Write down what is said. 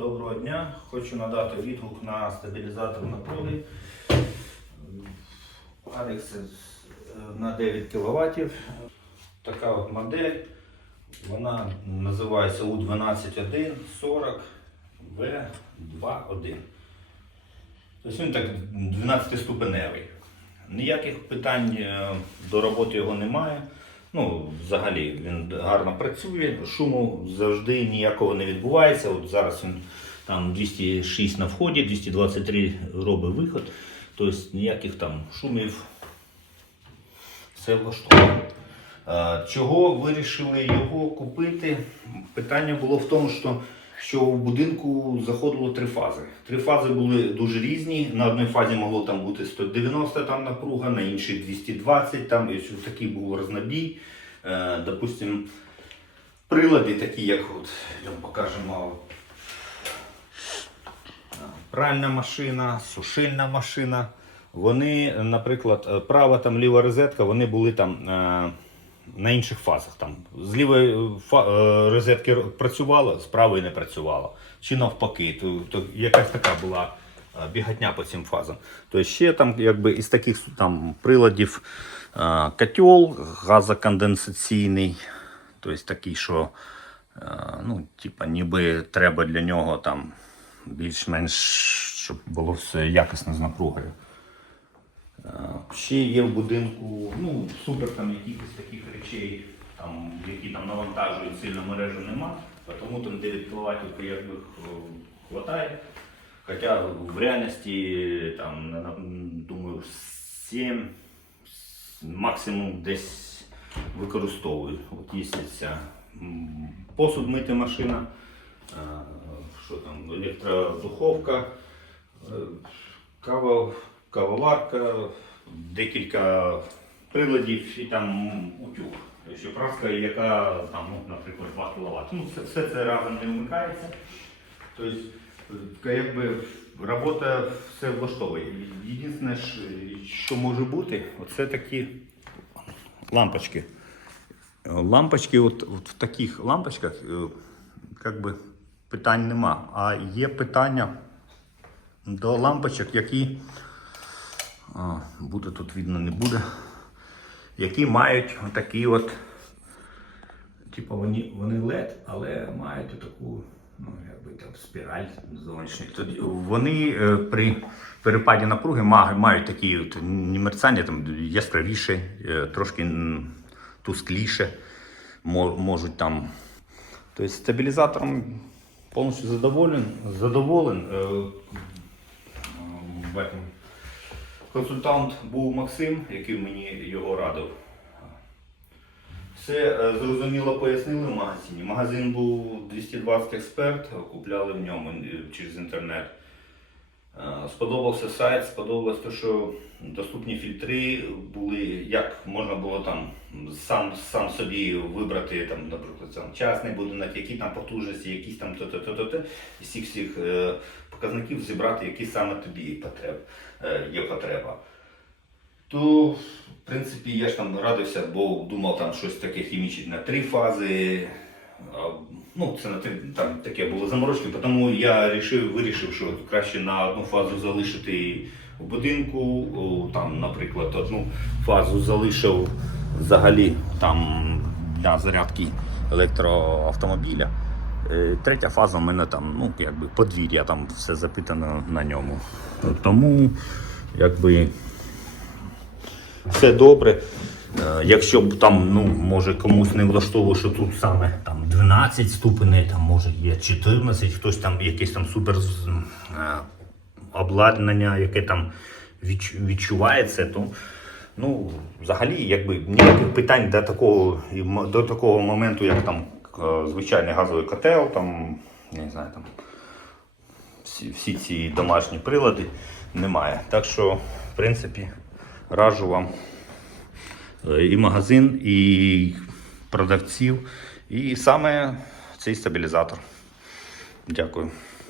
Доброго дня. Хочу надати відгук на стабілізатор напруги. Arix на 9 кВт. Така от модель. Вона називається U121 40 V21. Тобто він так 12-ступеневий. Ніяких питань е, до роботи його немає. Ну, взагалі він гарно працює, шуму завжди ніякого не відбувається. От зараз він там 206 на вході, 223 робить виход. Тобто ніяких там шумів все влаштовує. Е, Чого вирішили його купити? Питання було в тому, що, що в будинку заходило три фази. Три фази були дуже різні. На одній фазі могло там бути 190 там напруга, на іншій 220, там і такий був рознобій. Е, Допустим, прилади такі, як от, я вам покажемо. Пральна машина, сушильна машина. Вони, наприклад, е, права там ліва розетка, вони були там е, на інших фазах. Там. З лівої е, е, розетки працювало, з правої не працювало. Чи навпаки, то, то якась така була е, бігатня по цим фазам. Тобто ще там якби із таких там приладів котел газоконденсаційний, тобто такий, що ну, типа, ніби треба для нього там більш-менш, щоб було все якісно з напругою. Е, Ще є в будинку ну, супер там якихось таких речей, там, які там навантажують сильно мережу нема, тому там 9 кВт якби хватає. Хоча в реальності там, думаю, 7 максимум десь використовую. От є ця посуд мити машина, е, що там, електродуховка, е, кава, кавоварка, декілька приладів і там утюг. Ще праска, яка там, ну, наприклад, 2 кВт. Ну, все, все це разом не вмикається. Тобто, е, якби робота все влаштовує. Єдине, що може бути, це такі лампочки. Лампочки, от, от в таких лампочках, е, как би, питань нема. А є питання до лампочок, які буде тут видно, не буде, які мають такі от, типу вони, вони LED, але мають таку, ну, якби там спіраль зовнішню. Вони е, при перепаді напруги мають такі от мерцання, там яскравіше, е, трошки тускліше, можуть там. Тобто стабілізатором повністю задоволен. задоволен. Е, в этом. Консультант був Максим, який мені його радив. Все е, зрозуміло пояснили в магазині. Магазин був 220 експерт, купляли в ньому е, через інтернет. Е, Сподобався сайт, сподобалось те, що доступні фільтри були, як можна було там сам, сам собі вибрати, там, наприклад, там, частний будинок, які там потужності, якісь там то-то-то-то, з цих всіх е, показників зібрати, які саме тобі потреб, е, є потреба. То, в принципі, я ж там радився, бо думав там щось таке хімічить на три фази. Ну, це на там таке було заморочки, тому я рішив, вирішив, що краще на одну фазу залишити в будинку. Там, наприклад, одну фазу залишив взагалі там для зарядки електроавтомобіля. Е, Третя фаза в мене там, ну, якби подвір'я, там все запитано на ньому. Тому, якби все добре. Е, Якщо б там, ну, може комусь не влаштовує, що тут саме там 12 ступеней, там може є 14, хтось там якесь там супер е, обладнання, яке там відч- відчуває це, то ну, взагалі якби ніяких питань до такого, до такого моменту, як там е, звичайний газовий котел, там, не знаю, там всі, всі ці домашні прилади немає. Так що, в принципі, раджу вам і магазин, і продавців, і саме цей стабілізатор. Дякую.